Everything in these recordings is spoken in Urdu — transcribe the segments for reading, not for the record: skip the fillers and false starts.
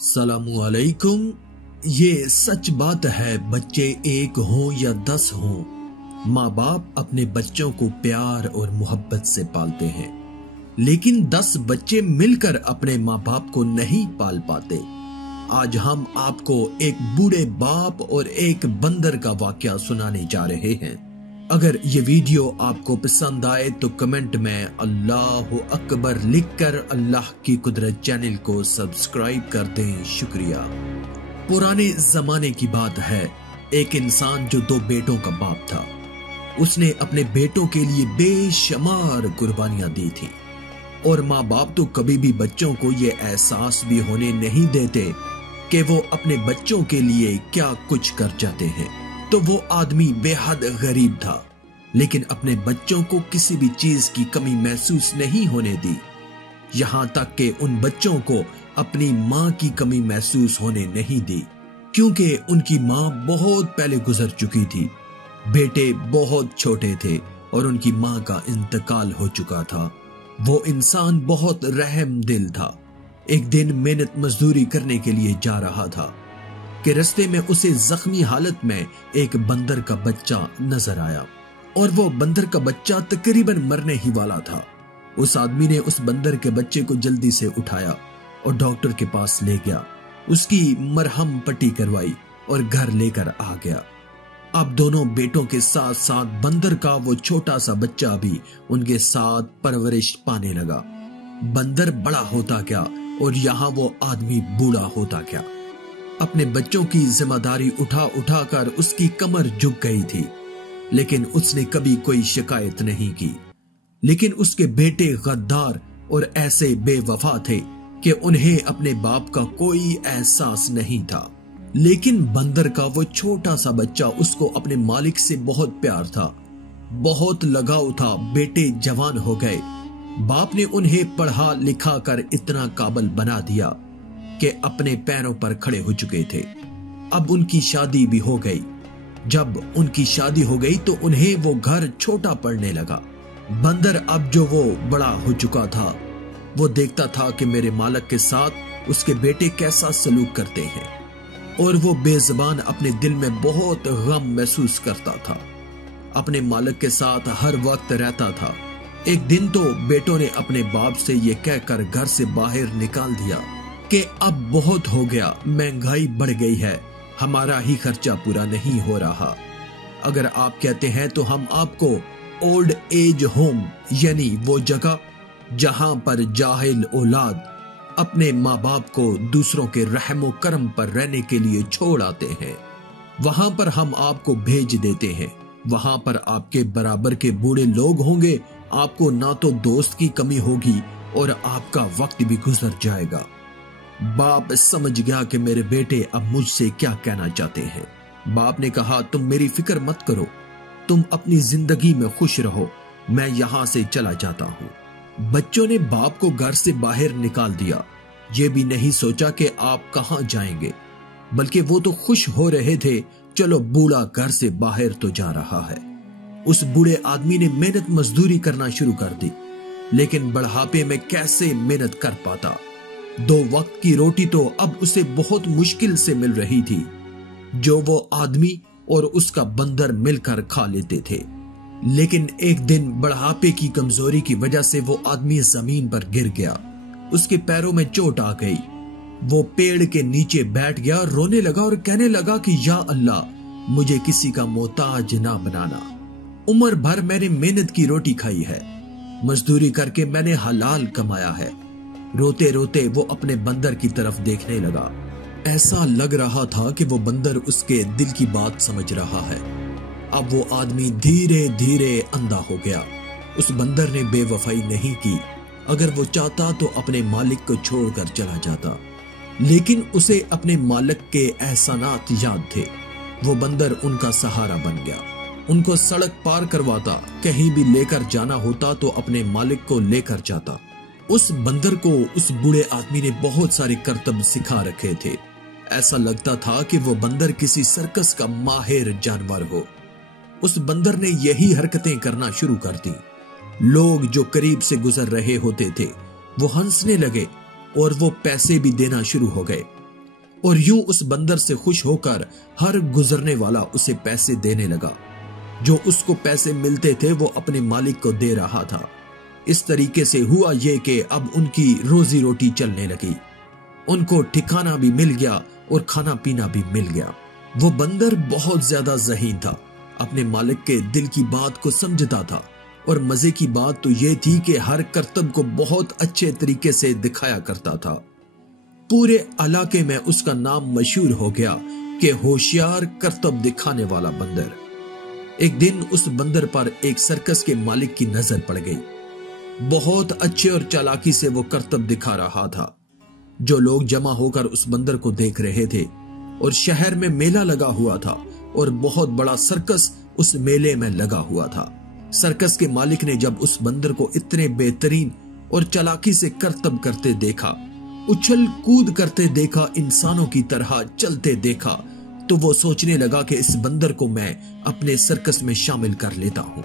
السلام علیکم۔ یہ سچ بات ہے، بچے ایک ہوں یا 10 ہوں، ماں باپ اپنے بچوں کو پیار اور محبت سے پالتے ہیں، لیکن 10 بچے مل کر اپنے ماں باپ کو نہیں پال پاتے۔ آج ہم آپ کو ایک بوڑھے باپ اور ایک بندر کا واقعہ سنانے جا رہے ہیں۔ اگر یہ ویڈیو آپ کو پسند آئے تو کمنٹ میں اللہ اکبر لکھ کر اللہ کی قدرت چینل کو سبسکرائب کر دیں، شکریہ۔ پرانے زمانے کی بات ہے، ایک انسان جو 2 بیٹوں کا باپ تھا، اس نے اپنے بیٹوں کے لیے بے شمار قربانیاں دی تھی، اور ماں باپ تو کبھی بھی بچوں کو یہ احساس بھی ہونے نہیں دیتے کہ وہ اپنے بچوں کے لیے کیا کچھ کر جاتے ہیں۔ تو وہ آدمی بے حد غریب تھا، لیکن اپنے بچوں کو کسی بھی چیز کی کمی محسوس نہیں ہونے دی، یہاں تک کہ ان بچوں کو اپنی ماں کی کمی محسوس ہونے نہیں دی، کیونکہ ان کی ماں بہت پہلے گزر چکی تھی۔ بیٹے بہت چھوٹے تھے اور ان کی ماں کا انتقال ہو چکا تھا۔ وہ انسان بہت رحم دل تھا۔ ایک دن محنت مزدوری کرنے کے لیے جا رہا تھا کہ رستے میں اسے زخمی حالت میں ایک بندر کا بچہ نظر آیا، اور وہ بندر کا بچہ تقریباً مرنے ہی والا تھا۔ اس آدمی نے اس بندر کے بچے کو جلدی سے اٹھایا اور ڈاکٹر کے پاس لے گیا، اس کی مرہم پٹی کروائی اور گھر لے کر آ گیا۔ اب دونوں بیٹوں کے ساتھ ساتھ بندر کا وہ چھوٹا سا بچہ بھی ان کے ساتھ پرورش پانے لگا۔ بندر بڑا ہوتا گیا اور یہاں وہ آدمی بوڑھا ہوتا گیا۔ اپنے بچوں کی ذمہ داری اٹھا اٹھا کر اس کی کمر جھک گئی تھی، لیکن اس نے کبھی کوئی شکایت نہیں کی۔ لیکن اس کے بیٹے غدار اور ایسے بے وفا تھے کہ انہیں اپنے باپ کا کوئی احساس نہیں تھا۔ لیکن بندر کا وہ چھوٹا سا بچہ اس کو اپنے مالک سے بہت پیار تھا، بہت لگاؤ تھا۔ بیٹے جوان ہو گئے، باپ نے انہیں پڑھا لکھا کر اتنا قابل بنا دیا کہ اپنے پیروں پر کھڑے ہو چکے تھے۔ اب ان کی شادی بھی ہو گئی۔ جب ان کی شادی ہو گئی تو انہیں وہ گھر چھوٹا پڑنے لگا۔ بندر اب جو وہ بڑا ہو چکا تھا، وہ دیکھتا تھا کہ میرے مالک کے ساتھ اس کے بیٹے کیسا سلوک کرتے ہیں، اور وہ بے زبان اپنے دل میں بہت غم محسوس کرتا تھا۔ اپنے مالک کے ساتھ ہر وقت رہتا تھا۔ ایک دن تو بیٹوں نے اپنے باپ سے یہ کہہ کر گھر سے باہر نکال دیا کہ اب بہت ہو گیا، مہنگائی بڑھ گئی ہے، ہمارا ہی خرچہ پورا نہیں ہو رہا۔ اگر آپ کہتے ہیں تو ہم آپ کو اولڈ ایج ہوم، یعنی وہ جگہ جہاں پر جاہل اولاد اپنے ماں باپ کو دوسروں کے رحم و کرم پر رہنے کے لیے چھوڑ آتے ہیں، وہاں پر ہم آپ کو بھیج دیتے ہیں۔ وہاں پر آپ کے برابر کے بوڑھے لوگ ہوں گے، آپ کو نہ تو دوست کی کمی ہوگی اور آپ کا وقت بھی گزر جائے گا۔ باپ سمجھ گیا کہ میرے بیٹے اب مجھ سے کیا کہنا چاہتے ہیں۔ باپ نے کہا، تم میری فکر مت کرو، تم اپنی زندگی میں خوش رہو، میں یہاں سے چلا جاتا ہوں۔ بچوں نے باپ کو گھر سے باہر نکال دیا، یہ بھی نہیں سوچا کہ آپ کہاں جائیں گے، بلکہ وہ تو خوش ہو رہے تھے، چلو بوڑھا گھر سے باہر تو جا رہا ہے۔ اس بوڑھے آدمی نے محنت مزدوری کرنا شروع کر دی، لیکن بڑھاپے میں کیسے محنت کر پاتا؟ 2 وقت کی روٹی تو اب اسے بہت مشکل سے مل رہی تھی، جو وہ آدمی اور اس کا بندر مل کر کھا لیتے تھے۔ لیکن ایک دن بڑھاپے کی کمزوری کی وجہ سے وہ آدمی زمین پر گر گیا، اس کے پیروں میں چوٹ آ گئی۔ وہ پیڑ کے نیچے بیٹھ گیا، رونے لگا اور کہنے لگا کہ یا اللہ، مجھے کسی کا محتاج نہ بنانا۔ عمر بھر میں نے محنت کی روٹی کھائی ہے، مزدوری کر کے میں نے حلال کمایا ہے۔ روتے روتے وہ اپنے بندر کی طرف دیکھنے لگا، ایسا لگ رہا تھا کہ وہ بندر اس کے دل کی بات سمجھ رہا ہے۔ اب وہ آدمی دھیرے دھیرے اندھا ہو گیا۔ اس بندر نے بے وفائی نہیں کی، اگر وہ چاہتا تو اپنے مالک کو چھوڑ کر چلا جاتا، لیکن اسے اپنے مالک کے احسانات یاد تھے۔ وہ بندر ان کا سہارا بن گیا، ان کو سڑک پار کرواتا، کہیں بھی لے کر جانا ہوتا تو اپنے مالک کو لے کر جاتا۔ اس بندر کو اس بوڑھے آدمی نے بہت سارے کرتب سکھا رکھے تھے، ایسا لگتا تھا کہ وہ بندر کسی سرکس کا ماہر جانور ہو۔ اس بندر نے یہی حرکتیں کرنا شروع کر دی۔ لوگ جو قریب سے گزر رہے ہوتے تھے وہ ہنسنے لگے اور وہ پیسے بھی دینا شروع ہو گئے۔ اور یوں اس بندر سے خوش ہو کر ہر گزرنے والا اسے پیسے دینے لگا۔ جو اس کو پیسے ملتے تھے وہ اپنے مالک کو دے رہا تھا۔ اس طریقے سے ہوا یہ کہ اب ان کی روزی روٹی چلنے لگی، ان کو ٹھکانہ بھی مل گیا اور کھانا پینا بھی مل گیا۔ وہ بندر بہت زیادہ ذہین تھا، اپنے مالک کے دل کی بات کو سمجھتا تھا، اور مزے کی بات تو یہ تھی کہ ہر کرتب کو بہت اچھے طریقے سے دکھایا کرتا تھا۔ پورے علاقے میں اس کا نام مشہور ہو گیا کہ ہوشیار کرتب دکھانے والا بندر۔ ایک دن اس بندر پر ایک سرکس کے مالک کی نظر پڑ گئی۔ بہت اچھے اور چالاکی سے وہ کرتب دکھا رہا تھا۔ جو لوگ جمع ہو کر اس بندر کو دیکھ رہے تھے، اور شہر میں میلہ لگا ہوا تھا اور بہت بڑا سرکس اس میلے میں لگا ہوا تھا۔ سرکس کے مالک نے جب اس بندر کو اتنے بہترین اور چالاکی سے کرتب کرتے دیکھا، اچھل کود کرتے دیکھا، انسانوں کی طرح چلتے دیکھا، تو وہ سوچنے لگا کہ اس بندر کو میں اپنے سرکس میں شامل کر لیتا ہوں۔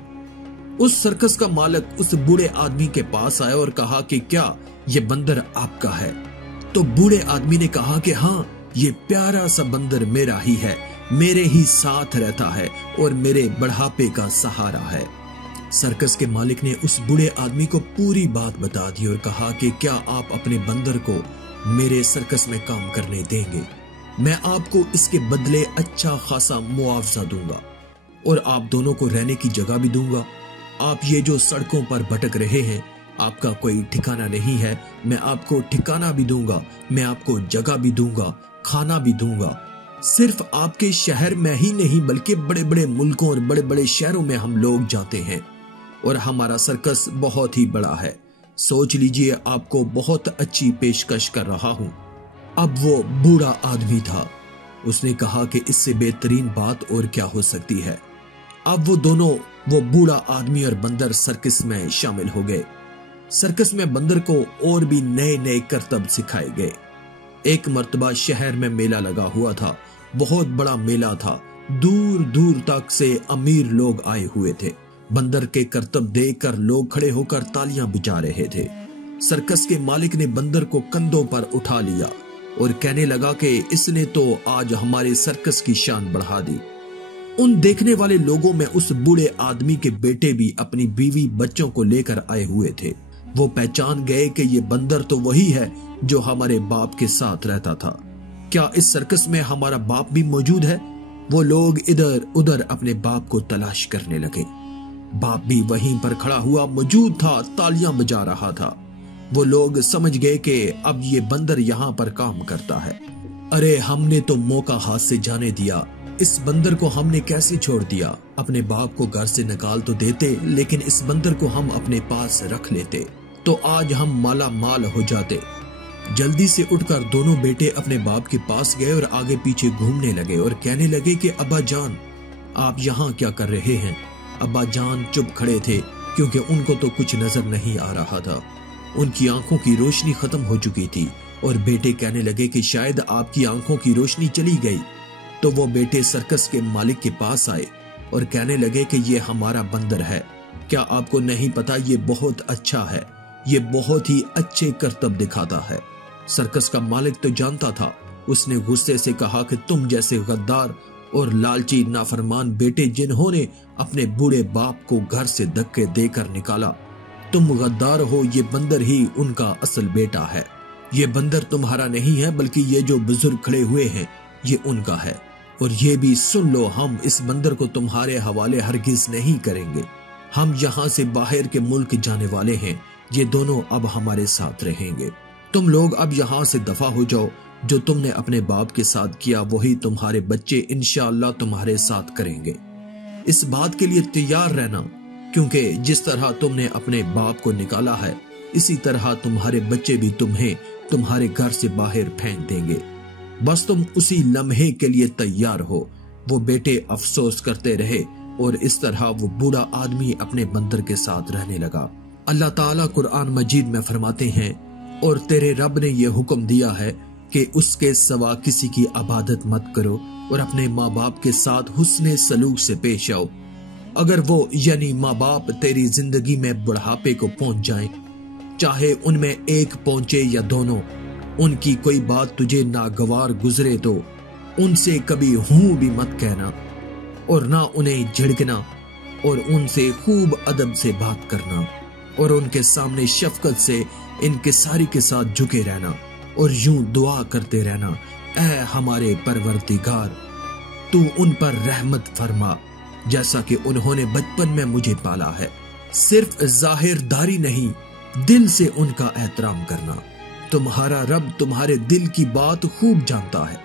اس سرکس کا مالک اس بوڑھے آدمی کے پاس آیا اور کہا کہ کیا یہ بندر آپ کا ہے؟ تو بوڑھے آدمی نے کہا کہ ہاں، یہ پیارا سا بندر میرا ہی ہے، میرے ہی ساتھ رہتا ہے اور میرے بڑھاپے کا سہارا ہے۔ سرکس کے مالک نے اس بوڑھے آدمی کو پوری بات بتا دی اور کہا کہ کیا آپ اپنے بندر کو میرے سرکس میں کام کرنے دیں گے؟ میں آپ کو اس کے بدلے اچھا خاصا معاوضہ دوں گا، اور آپ دونوں کو رہنے کی جگہ بھی دوں گا۔ آپ یہ جو سڑکوں پر بھٹک رہے ہیں، آپ کا کوئی ٹھکانہ نہیں ہے، میں آپ کو ٹھکانہ بھی دوں گا، میں آپ کو جگہ بھی دوں گا، کھانا بھی دوں گا۔ صرف آپ کے شہر میں ہی نہیں بلکہ بڑے بڑے ملکوں اور بڑے بڑے شہروں میں ہم لوگ جاتے ہیں، اور ہمارا سرکس بہت ہی بڑا ہے۔ سوچ لیجئے، آپ کو بہت اچھی پیشکش کر رہا ہوں۔ اب وہ بوڑھا آدمی تھا، اس نے کہا کہ اس سے بہترین بات اور کیا ہو سکتی ہے۔ اب وہ دونوں، وہ بوڑھا آدمی اور بندر سرکس میں شامل ہو گئے۔ سرکس میں بندر کو اور بھی نئے نئے کرتب سکھائے گئے۔ ایک مرتبہ شہر میں میلہ لگا ہوا تھا، بہت بڑا میلہ تھا، دور دور تک سے امیر لوگ آئے ہوئے تھے۔ بندر کے کرتب دیکھ کر لوگ کھڑے ہو کر تالیاں بجا رہے تھے۔ سرکس کے مالک نے بندر کو کندھوں پر اٹھا لیا اور کہنے لگا کہ اس نے تو آج ہمارے سرکس کی شان بڑھا دی۔ ان دیکھنے والے لوگوں میں اس بوڑھے آدمی کے بیٹے بھی اپنی بیوی بچوں کو لے کر آئے ہوئے تھے۔ وہ پہچان گئے کہ یہ بندر تو وہی ہے جو ہمارے باپ کے ساتھ رہتا تھا۔ کیا اس سرکس میں ہمارا باپ بھی موجود ہے؟ وہ لوگ ادھر ادھر اپنے باپ کو تلاش کرنے لگے۔ باپ بھی وہیں پر کھڑا ہوا موجود تھا، تالیاں بجا رہا تھا۔ وہ لوگ سمجھ گئے کہ اب یہ بندر یہاں پر کام کرتا ہے۔ ارے ہم نے تو موقع ہاتھ سے جانے دیا، اس بندر کو ہم نے کیسے چھوڑ دیا؟ اپنے باپ کو گھر سے نکال تو دیتے، لیکن اس بندر کو ہم اپنے پاس رکھ لیتے تو آج ہم مالا مال ہو جاتے۔ جلدی سے اٹھ کر دونوں بیٹے اپنے باپ کے پاس گئے اور آگے پیچھے گھومنے لگے اور کہنے لگے کہ ابا جان، آپ یہاں کیا کر رہے ہیں؟ ابا جان چپ کھڑے تھے، کیونکہ ان کو تو کچھ نظر نہیں آ رہا تھا۔ ان کی آنکھوں کی روشنی ختم ہو چکی تھی، اور بیٹے کہنے لگے کہ شاید آپ کی آنکھوں کی روشنی چلی گئی۔ تو وہ بیٹے سرکس کے مالک کے پاس آئے اور کہنے لگے کہ یہ ہمارا بندر ہے، کیا آپ کو نہیں پتا یہ بہت اچھا ہے، یہ بہت ہی اچھے کرتب دکھاتا ہے۔ سرکس کا مالک تو جانتا تھا، اس نے غصے سے کہا کہ تم جیسے غدار اور لالچی نافرمان بیٹے جنہوں نے اپنے بوڑھے باپ کو گھر سے دھکے دے کر نکالا، تم غدار ہو، یہ بندر ہی ان کا اصل بیٹا ہے۔ یہ بندر تمہارا نہیں ہے بلکہ یہ جو بزرگ کھڑے ہوئے ہیں یہ ان کا ہے، اور یہ بھی سن لو، ہم اس بندر کو تمہارے حوالے ہرگز نہیں کریں گے۔ ہم یہاں سے باہر کے ملک جانے والے ہیں، یہ دونوں اب ہمارے ساتھ رہیں گے۔ تم لوگ اب یہاں سے دفع ہو جاؤ، جو تم نے اپنے باپ کے ساتھ کیا وہی تمہارے بچے انشاءاللہ تمہارے ساتھ کریں گے۔ اس بات کے لیے تیار رہنا، کیونکہ جس طرح تم نے اپنے باپ کو نکالا ہے اسی طرح تمہارے بچے بھی تمہیں تمہارے گھر سے باہر پھینک دیں گے۔ بس تم اسی لمحے کے لیے تیار ہو۔ وہ بیٹے افسوس کرتے رہے، اور اس طرح وہ بوڑھا آدمی اپنے بندر کے ساتھ رہنے لگا۔ اللہ تعالیٰ قرآن مجید میں فرماتے ہیں، اور تیرے رب نے یہ حکم دیا ہے کہ اس کے سوا کسی کی عبادت مت کرو، اور اپنے ماں باپ کے ساتھ حسن سلوک سے پیش آؤ، اگر وہ یعنی ماں باپ تیری زندگی میں بڑھاپے کو پہنچ جائیں، چاہے ان میں ایک پہنچے یا دونوں، ان کی کوئی بات تجھے ناگوار گزرے تو ان سے کبھی ہوں بھی مت کہنا، اور نہ انہیں جھڑکنا، اور ان سے خوب ادب سے بات کرنا، اور ان کے سامنے شفقت سے انکساری کے ساتھ جھکے رہنا، اور یوں دعا کرتے رہنا، اے ہمارے پروردگار تو ان پر رحمت فرما جیسا کہ انہوں نے بچپن میں مجھے پالا ہے۔ صرف ظاہر داری نہیں، دل سے ان کا احترام کرنا۔ تمہارا رب تمہارے دل کی بات خوب جانتا ہے،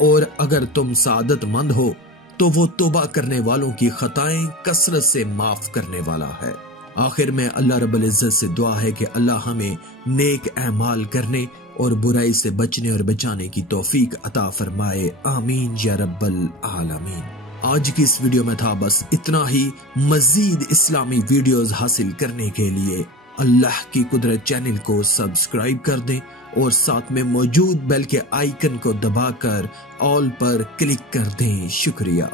اور اگر تم سعادت مند ہو تو وہ توبہ کرنے والوں کی خطائیں کثرت سے معاف کرنے والا ہے۔ آخر میں اللہ رب العزت سے دعا ہے کہ اللہ ہمیں نیک اعمال کرنے اور برائی سے بچنے اور بچانے کی توفیق عطا فرمائے، آمین یا رب العالمین۔ آج کی اس ویڈیو میں تھا بس اتنا ہی۔ مزید اسلامی ویڈیوز حاصل کرنے کے لیے اللہ کی قدرت چینل کو سبسکرائب کر دیں اور ساتھ میں موجود بیل کے آئیکن کو دبا کر آل پر کلک کر دیں۔ شکریہ۔